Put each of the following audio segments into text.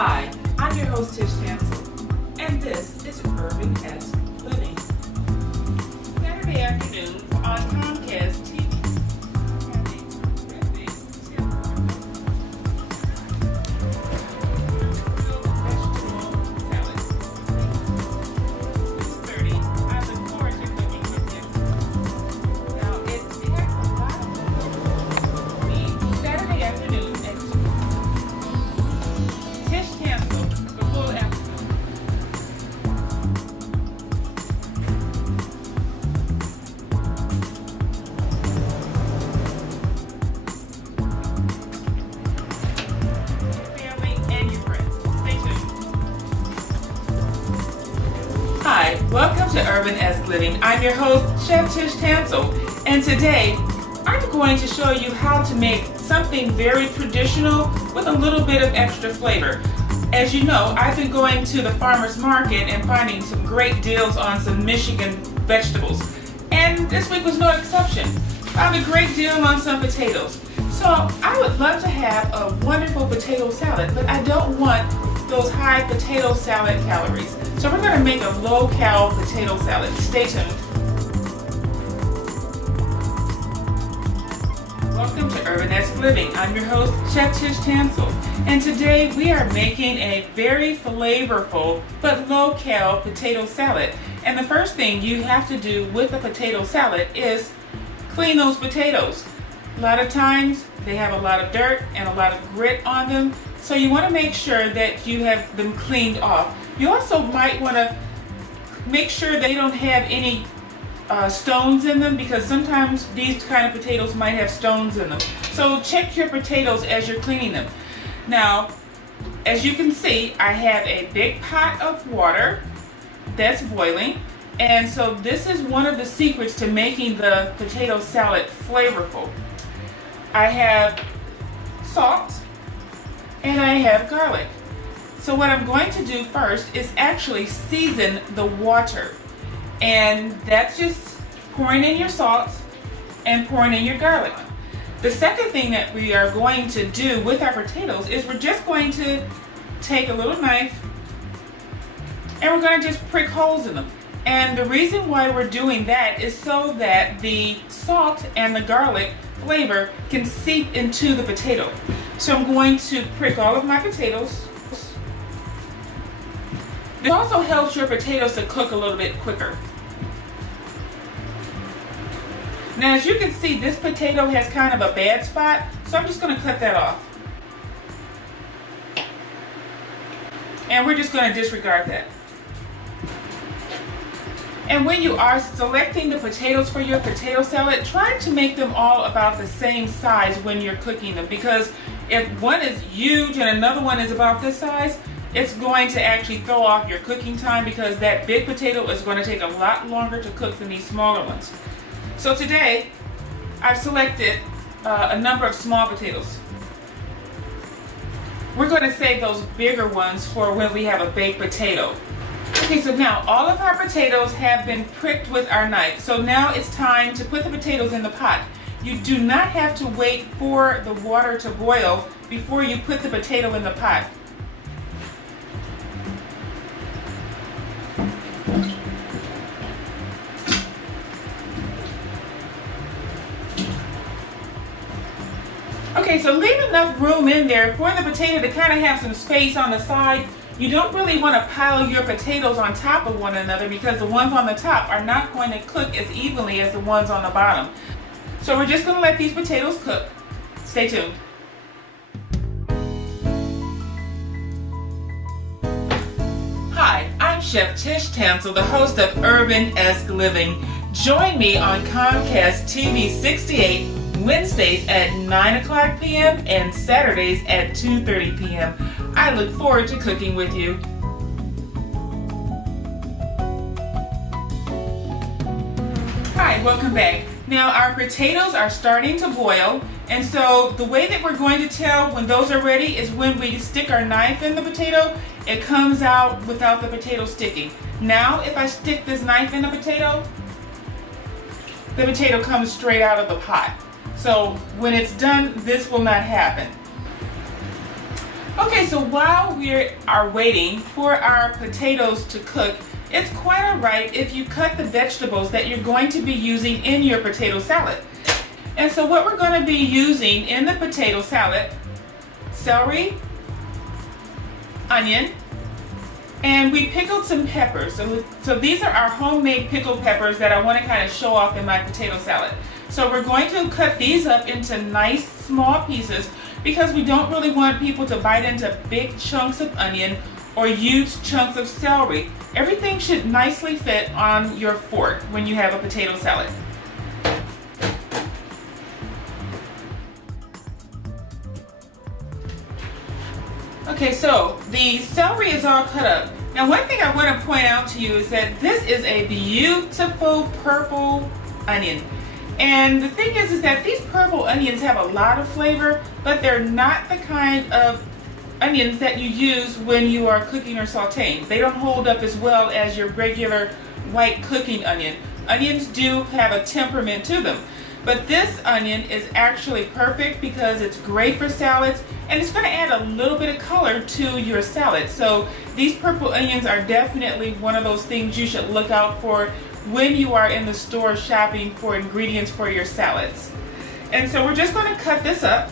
Hi, I'm your host Tish Tansil, and this is URBANesque Living. Saturday afternoon on Comcast TV. Hi, welcome to URBANesque Living. I'm your host, Chef Tish Tansil, and today I'm going to show you how to make something very traditional with a little bit of extra flavor. As you know, I've been going to the farmer's market and finding some great deals on some Michigan vegetables, and this week was no exception. Found a great deal on some potatoes. So I would love to have a wonderful potato salad, but I don't want those high potato salad calories. So we're going to make a low-cal potato salad. Stay tuned. Welcome to URBANesque Living. I'm your host, Chef Tish Tansil, and today we are making a very flavorful but low-cal potato salad. And the first thing you have to do with a potato salad is clean those potatoes. A lot of times they have a lot of dirt and a lot of grit on them, so you want to make sure that you have them cleaned off. You also might want to make sure they don't have any stones in them, because sometimes these kind of potatoes might have stones in them. So check your potatoes as you're cleaning them. Now, as you can see, I have a big pot of water that's boiling, and so this is one of the secrets to making the potato salad flavorful. I have salt and I have garlic. So what I'm going to do first is actually season the water, and that's just pouring in your salt and pouring in your garlic. The second thing that we are going to do with our potatoes is we're just going to take a little knife and we're going to just prick holes in them. And the reason why we're doing that is so that the salt and the garlic flavor can seep into the potato. So I'm going to prick all of my potatoes. This also helps your potatoes to cook a little bit quicker. Now, as you can see, this potato has kind of a bad spot, so I'm just going to cut that off. And we're just going to disregard that. And when you are selecting the potatoes for your potato salad, try to make them all about the same size when you're cooking them, because if one is huge and another one is about this size, it's going to actually throw off your cooking time, because that big potato is going to take a lot longer to cook than these smaller ones. So today, I've selected a number of small potatoes. We're going to save those bigger ones for when we have a baked potato. Okay, so now all of our potatoes have been pricked with our knife. So now it's time to put the potatoes in the pot. You do not have to wait for the water to boil before you put the potato in the pot. Okay, so leave enough room in there for the potato to kind of have some space on the side. You don't really want to pile your potatoes on top of one another, because the ones on the top are not going to cook as evenly as the ones on the bottom. So we're just going to let these potatoes cook. Stay tuned. Hi, I'm Chef Tish Tansil, the host of URBANesque Living. Join me on Comcast TV-68 Wednesdays at 9 o'clock p.m. and Saturdays at 2:30 p.m. I look forward to cooking with you. Hi, welcome back. Now our potatoes are starting to boil, and so the way that we're going to tell when those are ready is when we stick our knife in the potato, it comes out without the potato sticking. Now if I stick this knife in the potato comes straight out of the pot. So when it's done, this will not happen. Okay, so while we are waiting for our potatoes to cook, it's quite alright if you cut the vegetables that you're going to be using in your potato salad. And so what we're going to be using in the potato salad: celery, onion, and we pickled some peppers. So these are our homemade pickled peppers that I want to kind of show off in my potato salad. So we're going to cut these up into nice small pieces because we don't really want people to bite into big chunks of onion or huge chunks of celery. Everything should nicely fit on your fork when you have a potato salad. Okay, so the celery is all cut up. Now, one thing I want to point out to you is that this is a beautiful purple onion. And the thing is that these purple onions have a lot of flavor, but they're not the kind of onions that you use when you are cooking or sauteing. They don't hold up as well as your regular white cooking onion. Onions do have a temperament to them, but this onion is actually perfect because it's great for salads and it's going to add a little bit of color to your salad. So these purple onions are definitely one of those things you should look out for when you are in the store shopping for ingredients for your salads. And so we're just going to cut this up.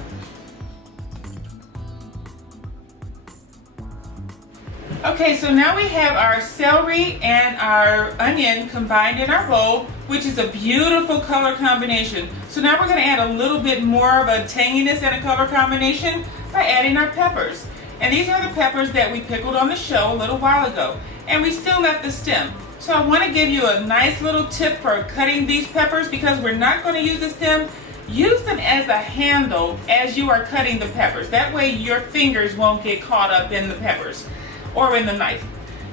Okay, so now we have our celery and our onion combined in our bowl, which is a beautiful color combination. So now we're going to add a little bit more of a tanginess and a color combination by adding our peppers. And these are the peppers that we pickled on the show a little while ago, and we still left the stem. So I want to give you a nice little tip for cutting these peppers because we're not going to use the stem. Use them as a handle as you are cutting the peppers. That way your fingers won't get caught up in the peppers or in the knife.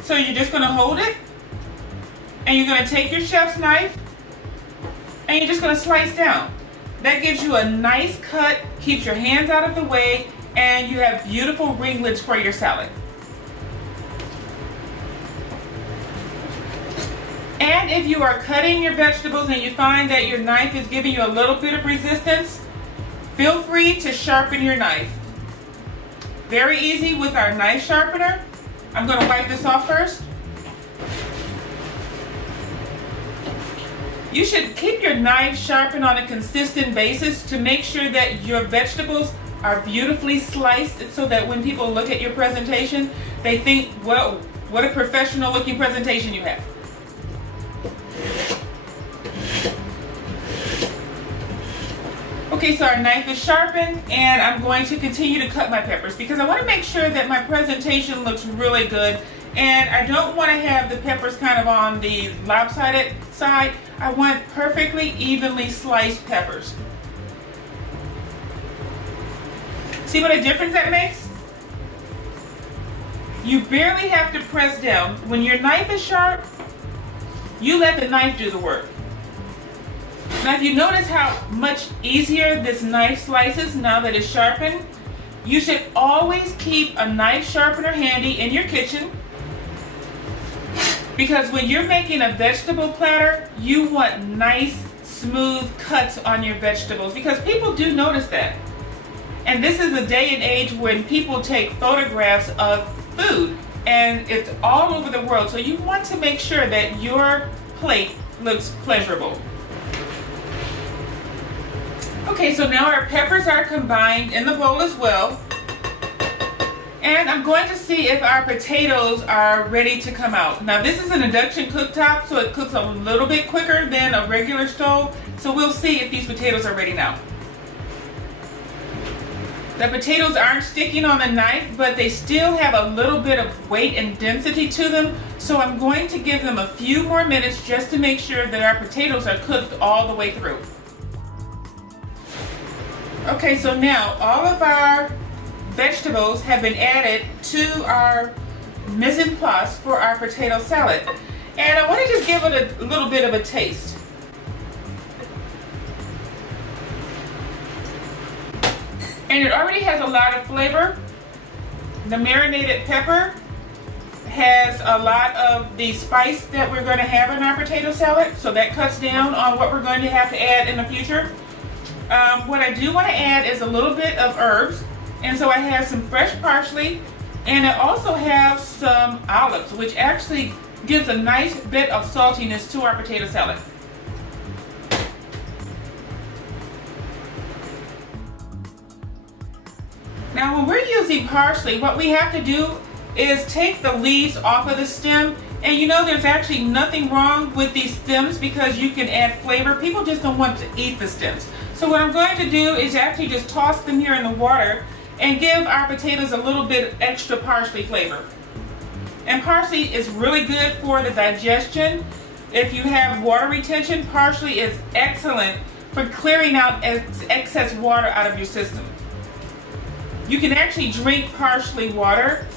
So you're just going to hold it, and you're going to take your chef's knife, and you're just going to slice down. That gives you a nice cut, keeps your hands out of the way, and you have beautiful ringlets for your salad. And if you are cutting your vegetables and you find that your knife is giving you a little bit of resistance, feel free to sharpen your knife. Very easy with our knife sharpener. I'm going to wipe this off first. You should keep your knife sharpened on a consistent basis to make sure that your vegetables are beautifully sliced so that when people look at your presentation, they think, well, what a professional looking presentation you have. Okay, so our knife is sharpened, and I'm going to continue to cut my peppers because I want to make sure that my presentation looks really good, and I don't want to have the peppers kind of on the lopsided side. I want perfectly evenly sliced peppers. See what a difference that makes? You barely have to press down. When your knife is sharp, you let the knife do the work. Now, if you notice how much easier this knife slices now that it's sharpened, you should always keep a knife sharpener handy in your kitchen because when you're making a vegetable platter, you want nice, smooth cuts on your vegetables because people do notice that. And this is a day and age when people take photographs of food, and it's all over the world, so you want to make sure that your plate looks pleasurable. Okay, so now our peppers are combined in the bowl as well. And I'm going to see if our potatoes are ready to come out. Now this is an induction cooktop, so it cooks a little bit quicker than a regular stove. So we'll see if these potatoes are ready now. The potatoes aren't sticking on the knife, but they still have a little bit of weight and density to them. So I'm going to give them a few more minutes just to make sure that our potatoes are cooked all the way through. Okay, so now all of our vegetables have been added to our mise en place for our potato salad. And I want to just give it a little bit of a taste. And it already has a lot of flavor. The marinated pepper has a lot of the spice that we're going to have in our potato salad, so that cuts down on what we're going to have to add in the future. What I do want to add is a little bit of herbs, And so I have some fresh parsley, and I also have some olives, which actually gives a nice bit of saltiness to our potato salad. Now when we're using parsley, what we have to do is take the leaves off of the stem. And you know, there's actually nothing wrong with these stems because you can add flavor. People just don't want to eat the stems. So what I'm going to do is actually just toss them here in the water and give our potatoes a little bit extra parsley flavor. And parsley is really good for the digestion. If you have water retention, parsley is excellent for clearing out excess water out of your system. You can actually drink parsley water.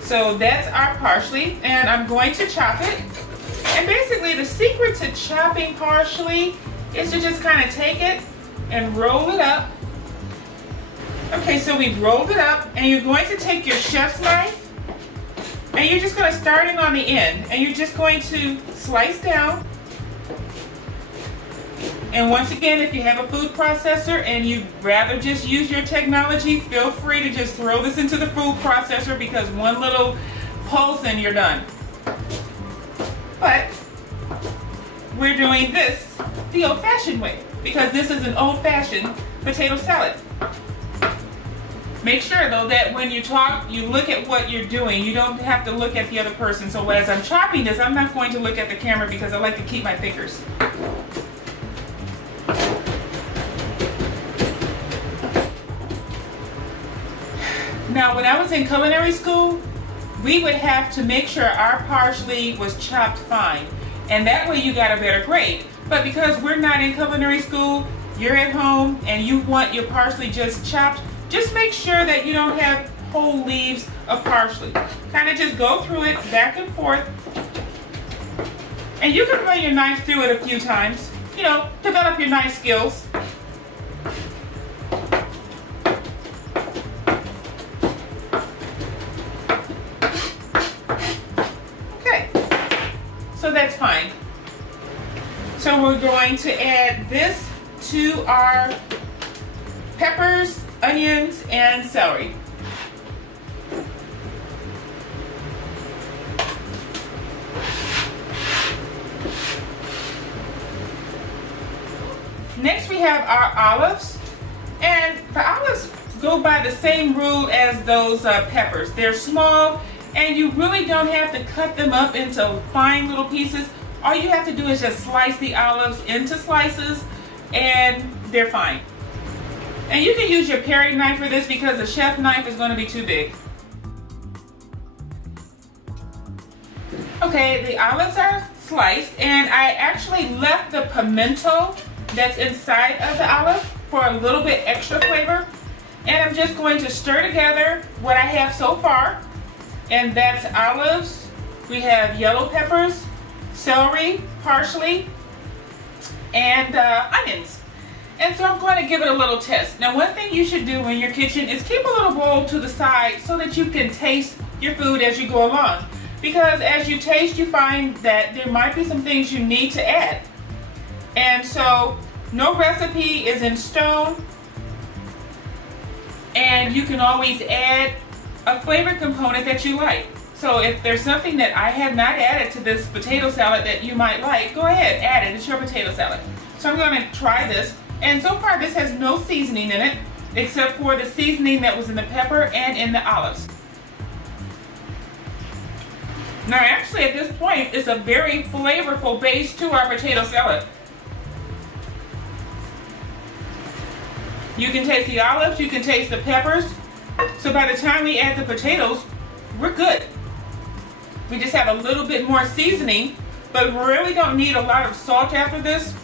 So that's our parsley, and I'm going to chop it. And basically the secret to chopping parsley is to just kind of take it and roll it up. Okay, so we've rolled it up, and you're going to take your chef's knife, and you're just going to start it on the end, and you're just going to slice down. And once again, if you have a food processor and you'd rather just use your technology, feel free to just throw this into the food processor, because one little pulse and you're done. But we're doing this the old-fashioned way, because this is an old-fashioned potato salad. Make sure though that when you talk, you look at what you're doing. You don't have to look at the other person. So as I'm chopping this, I'm not going to look at the camera because I like to keep my fingers. Now, when I was in culinary school, we would have to make sure our parsley was chopped fine, and that way you got a better grade. But because we're not in culinary school, you're at home and you want your parsley just chopped, just make sure that you don't have whole leaves of parsley. Kind of just go through it back and forth, and you can run your knife through it a few times, you know, develop your knife skills. So that's fine. So we're going to add this to our peppers, onions, and celery. Next we have our olives, and the olives go by the same rule as those peppers. They're small, and you really don't have to cut them up into fine little pieces. All you have to do is just slice the olives into slices, and they're fine. And you can use your paring knife for this because the chef knife is going to be too big. Okay, the olives are sliced, and I actually left the pimento that's inside of the olive for a little bit extra flavor. And I'm just going to stir together what I have so far. And that's olives, we have yellow peppers, celery, parsley, and onions. And so I'm going to give it a little test. Now, one thing you should do in your kitchen is keep a little bowl to the side so that you can taste your food as you go along. Because as you taste, you find that there might be some things you need to add. And so no recipe is in stone, and you can always add a flavor component that you like. So if there's something that I have not added to this potato salad that you might like, go ahead, add it. It's your potato salad. So I'm going to try this. And so far this has no seasoning in it, except for the seasoning that was in the pepper and in the olives. Now actually at this point, it's a very flavorful base to our potato salad. You can taste the olives, you can taste the peppers. So by the time we add the potatoes, we're good. We just have a little bit more seasoning, but we really don't need a lot of salt after this.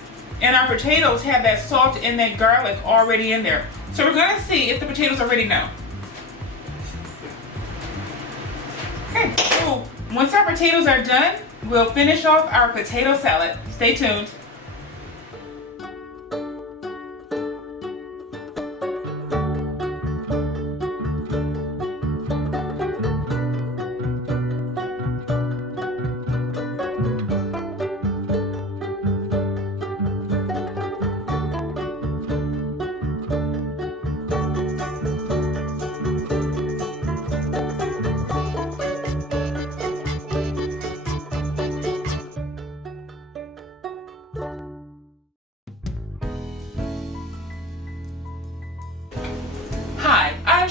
And our potatoes have that salt and that garlic already in there. So we're going to see if the potatoes are ready now. Okay, so once our potatoes are done, we'll finish off our potato salad. Stay tuned.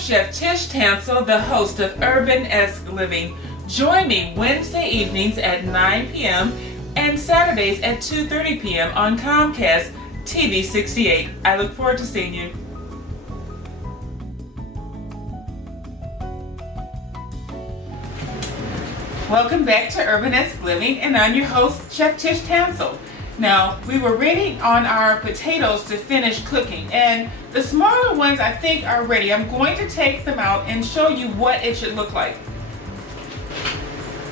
Chef Tish Tansil, the host of URBANesque Living. Join me Wednesday evenings at 9 p.m. and Saturdays at 2:30 p.m. on Comcast TV-68. I look forward to seeing you. Welcome back to URBANesque Living, and I'm your host, Chef Tish Tansil. Now, we were waiting on our potatoes to finish cooking, and the smaller ones I think are ready. I'm going to take them out and show you what it should look like.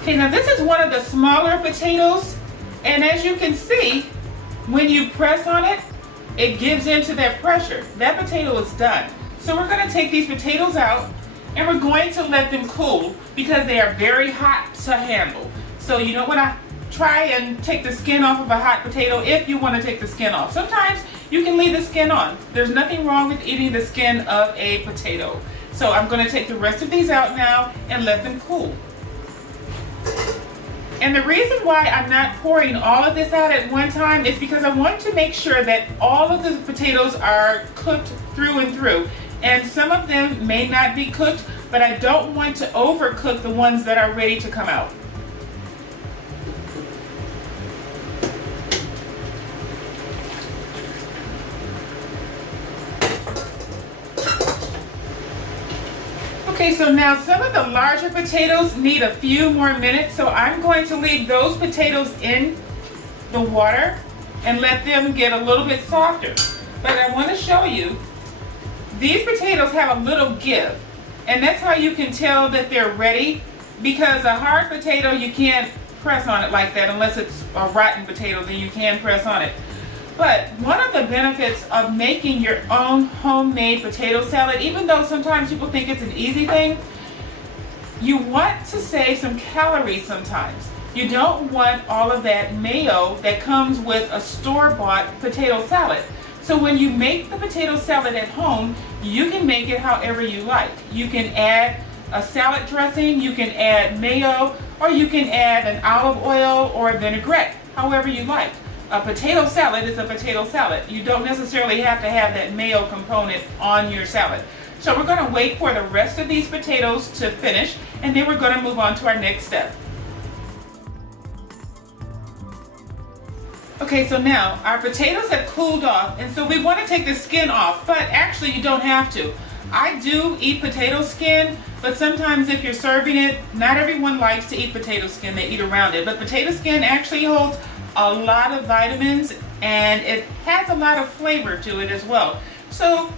Okay, now this is one of the smaller potatoes, and as you can see, when you press on it, it gives into that pressure. That potato is done. So we're going to take these potatoes out, and we're going to let them cool because they are very hot to handle. So you don't want to try and take the skin off of a hot potato if you want to take the skin off. Sometimes you can leave the skin on. There's nothing wrong with eating the skin of a potato. So I'm going to take the rest of these out now and let them cool. And the reason why I'm not pouring all of this out at one time is because I want to make sure that all of the potatoes are cooked through and through. And some of them may not be cooked, but I don't want to overcook the ones that are ready to come out. Okay, so now some of the larger potatoes need a few more minutes, so I'm going to leave those potatoes in the water and let them get a little bit softer. But I want to show you, these potatoes have a little give, and that's how you can tell that they're ready, because a hard potato, you can't press on it like that unless it's a rotten potato, then you can press on it. But one of the benefits of making your own homemade potato salad, even though sometimes people think it's an easy thing, you want to save some calories sometimes. You don't want all of that mayo that comes with a store-bought potato salad. So when you make the potato salad at home, you can make it however you like. You can add a salad dressing, you can add mayo, or you can add an olive oil or a vinaigrette, however you like. A potato salad is a potato salad. You don't necessarily have to have that mayo component on your salad. So we're going to wait for the rest of these potatoes to finish, and then we're going to move on to our next step. Okay, so now our potatoes have cooled off, and so we want to take the skin off, but actually you don't have to. I do eat potato skin, but sometimes if you're serving it, not everyone likes to eat potato skin, they eat around it. But potato skin actually holds a lot of vitamins, and it has a lot of flavor to it as well. So,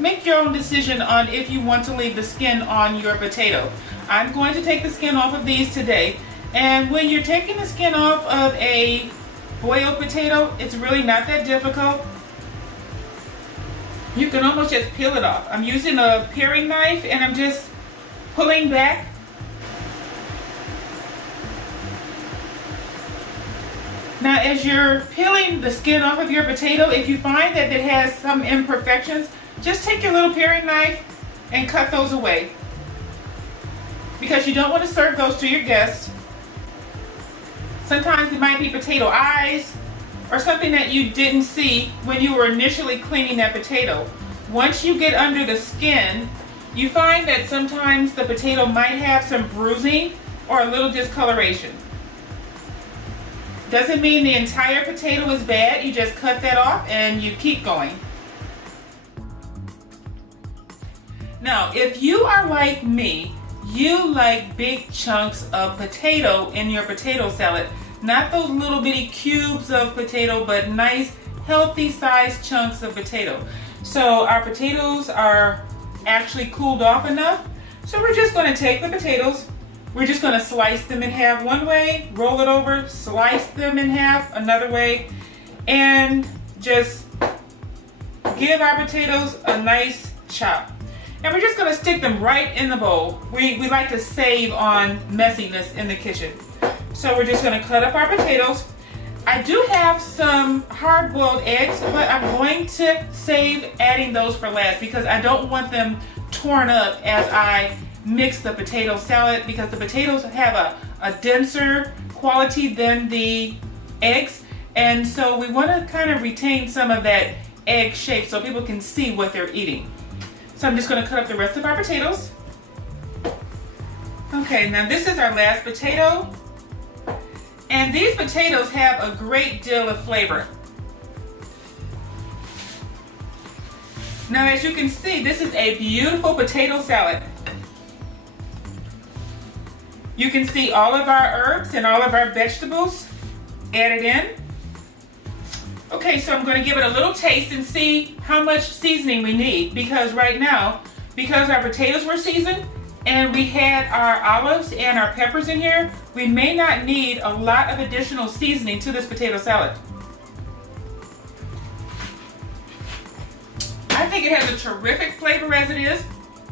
make your own decision on if you want to leave the skin on your potato. I'm going to take the skin off of these today, and when you're taking the skin off of a boiled potato, it's really not that difficult. You can almost just peel it off. I'm using a paring knife, and I'm just pulling back. Now, as you're peeling the skin off of your potato, if you find that it has some imperfections, just take your little paring knife and cut those away, because you don't want to serve those to your guests. Sometimes it might be potato eyes or something that you didn't see when you were initially cleaning that potato. Once you get under the skin, you find that sometimes the potato might have some bruising or a little discoloration. Doesn't mean the entire potato is bad. You just cut that off and you keep going. Now, if you are like me, you like big chunks of potato in your potato salad. Not those little bitty cubes of potato, but nice, healthy sized chunks of potato. So our potatoes are actually cooled off enough. So we're just going to take the potatoes. We're just going to slice them in half one way, roll it over, slice them in half another way, and just give our potatoes a nice chop. And we're just going to stick them right in the bowl. We like to save on messiness in the kitchen. So we're just going to cut up our potatoes. I do have some hard-boiled eggs, but I'm going to save adding those for last because I don't want them torn up as I mix the potato salad, because the potatoes have a denser quality than the eggs, and so we want to kind of retain some of that egg shape so people can see what they're eating. So I'm just going to cut up the rest of our potatoes. Okay, now this is our last potato. And these potatoes have a great deal of flavor. Now as you can see, this is a beautiful potato salad. You can see all of our herbs and all of our vegetables added in. Okay, so I'm going to give it a little taste and see how much seasoning we need, because right now, because our potatoes were seasoned and we had our olives and our peppers in here, we may not need a lot of additional seasoning to this potato salad. I think it has a terrific flavor as it is.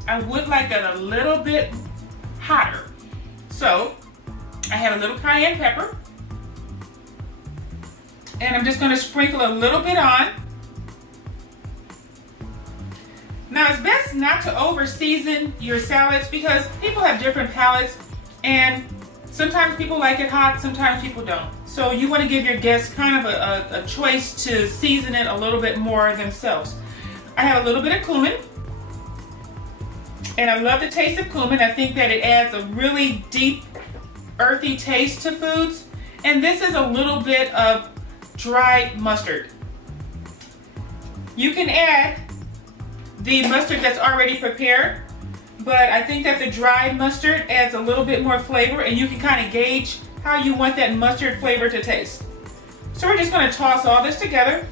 I would like it a little bit hotter. So I have a little cayenne pepper, and I'm just going to sprinkle a little bit on. Now it's best not to over season your salads because people have different palates, and sometimes people like it hot, sometimes people don't. So you want to give your guests kind of a choice to season it a little bit more themselves. I have a little bit of cumin, and I love the taste of cumin. I think that it adds a really deep, earthy taste to foods. And this is a little bit of dried mustard. You can add the mustard that's already prepared, but I think that the dried mustard adds a little bit more flavor, and you can kind of gauge how you want that mustard flavor to taste. So we're just going to toss all this together.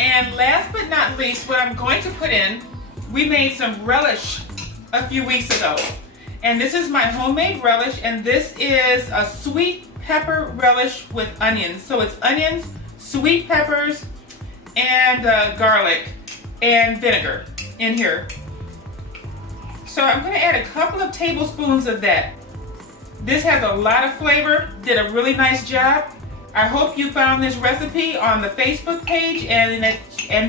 And last but not least, what I'm going to put in, we made some relish a few weeks ago. And this is my homemade relish, and this is a sweet pepper relish with onions. So it's onions, sweet peppers, and garlic and vinegar in here. So I'm going to add a couple of tablespoons of that. This has a lot of flavor, did a really nice job. I hope you found this recipe on the Facebook page and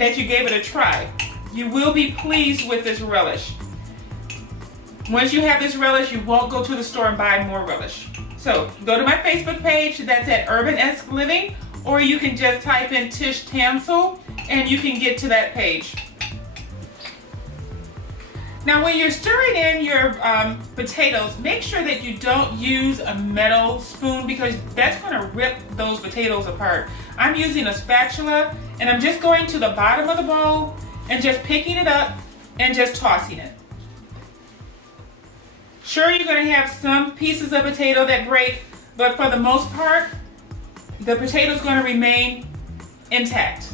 that you gave it a try. You will be pleased with this relish. Once you have this relish, you won't go to the store and buy more relish. So go to my Facebook page, that's at URBANesque Living, or you can just type in Tish Tansil and you can get to that page. Now when you're stirring in your potatoes, make sure that you don't use a metal spoon because that's going to rip those potatoes apart. I'm using a spatula, and I'm just going to the bottom of the bowl and just picking it up and just tossing it. Sure, you're going to have some pieces of potato that break, but for the most part, the potato is going to remain intact.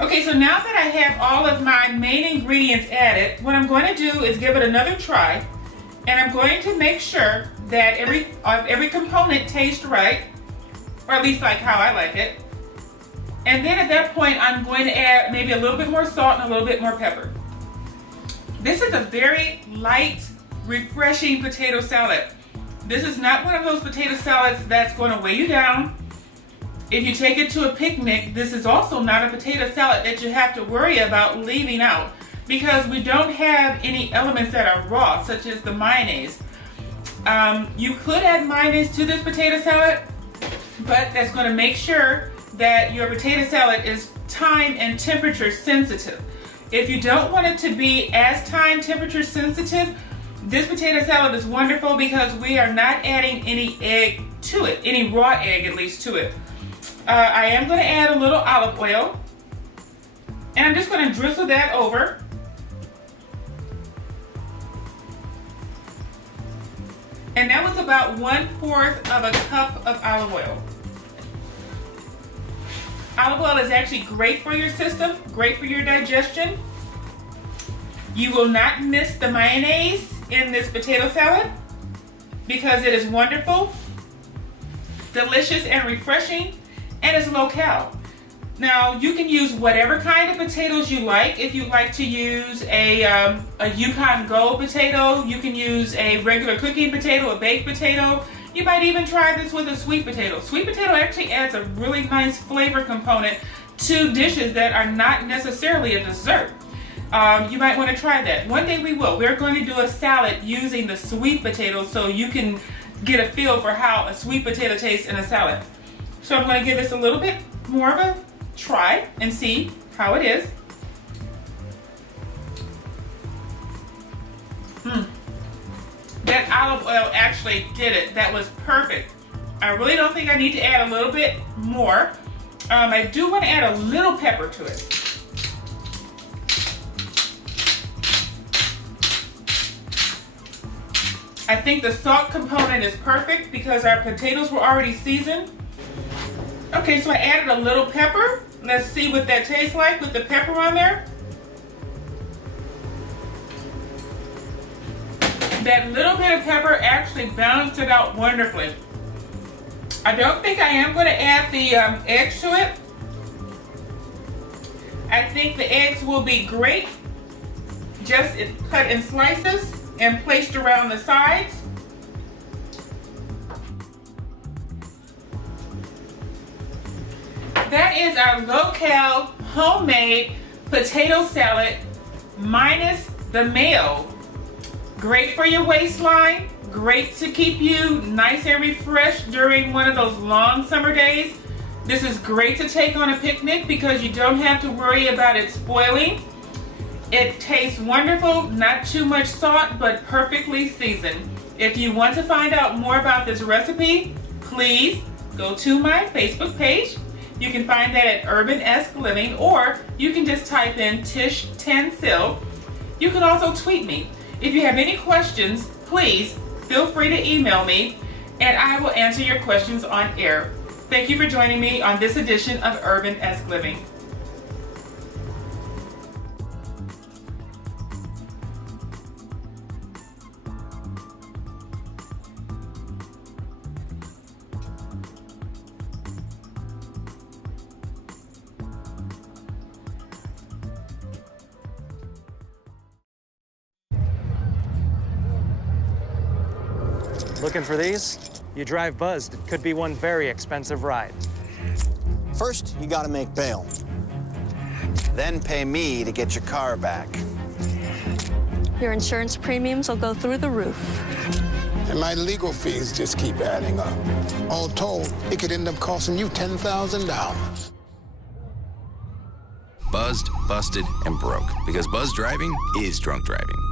Okay, so now that I have all of my main ingredients added, what I'm going to do is give it another try, and I'm going to make sure that every component tastes right, or at least like how I like it. And then at that point, I'm going to add maybe a little bit more salt and a little bit more pepper. This is a very light, refreshing potato salad. This is not one of those potato salads that's going to weigh you down. If you take it to a picnic, this is also not a potato salad that you have to worry about leaving out because we don't have any elements that are raw, such as the mayonnaise. You could add mayonnaise to this potato salad, but that's going to make sure that your potato salad is time and temperature sensitive. If you don't want it to be as time temperature sensitive, this potato salad is wonderful because we are not adding any egg to it, any raw egg at least to it. I am going to add a little olive oil, and I'm just going to drizzle that over. And that was about 1/4 of a cup of olive oil. Olive oil is actually great for your system, great for your digestion. You will not miss the mayonnaise in this potato salad because it is wonderful, delicious, and refreshing. And it's low cal. Now you can use whatever kind of potatoes you like. If you like to use a Yukon Gold potato, you can use a regular cooking potato, a baked potato. You might even try this with a sweet potato. Sweet potato actually adds a really nice flavor component to dishes that are not necessarily a dessert. You might want to try that. One day we will. We're going to do a salad using the sweet potato so you can get a feel for how a sweet potato tastes in a salad. So I'm going to give this a little bit more of a try and see how it is. That olive oil actually did it. That was perfect. I really don't think I need to add a little bit more. I do want to add a little pepper to it. I think the salt component is perfect because our potatoes were already seasoned. Okay, so I added a little pepper. Let's see what that tastes like with the pepper on there. That little bit of pepper actually balanced it out wonderfully. I don't think I am going to add the eggs to it. I think the eggs will be great just cut in slices and placed around the sides. That is our low-cal homemade potato salad minus the mayo. Great for your waistline, great to keep you nice and refreshed during one of those long summer days. This is great to take on a picnic because you don't have to worry about it spoiling. It tastes wonderful, not too much salt, but perfectly seasoned. If you want to find out more about this recipe, please go to my Facebook page. You can find that at URBANesque Living, or you can just type in Tish Tansil. You can also tweet me. If you have any questions, please feel free to email me and I will answer your questions on air. Thank you for joining me on this edition of URBANesque Living. Looking for these? You drive buzzed. It could be one very expensive ride. First, you gotta make bail. Then pay me to get your car back. Your insurance premiums will go through the roof. And my legal fees just keep adding up. All told, it could end up costing you $10,000. Buzzed, busted, and broke. Because buzz driving is drunk driving.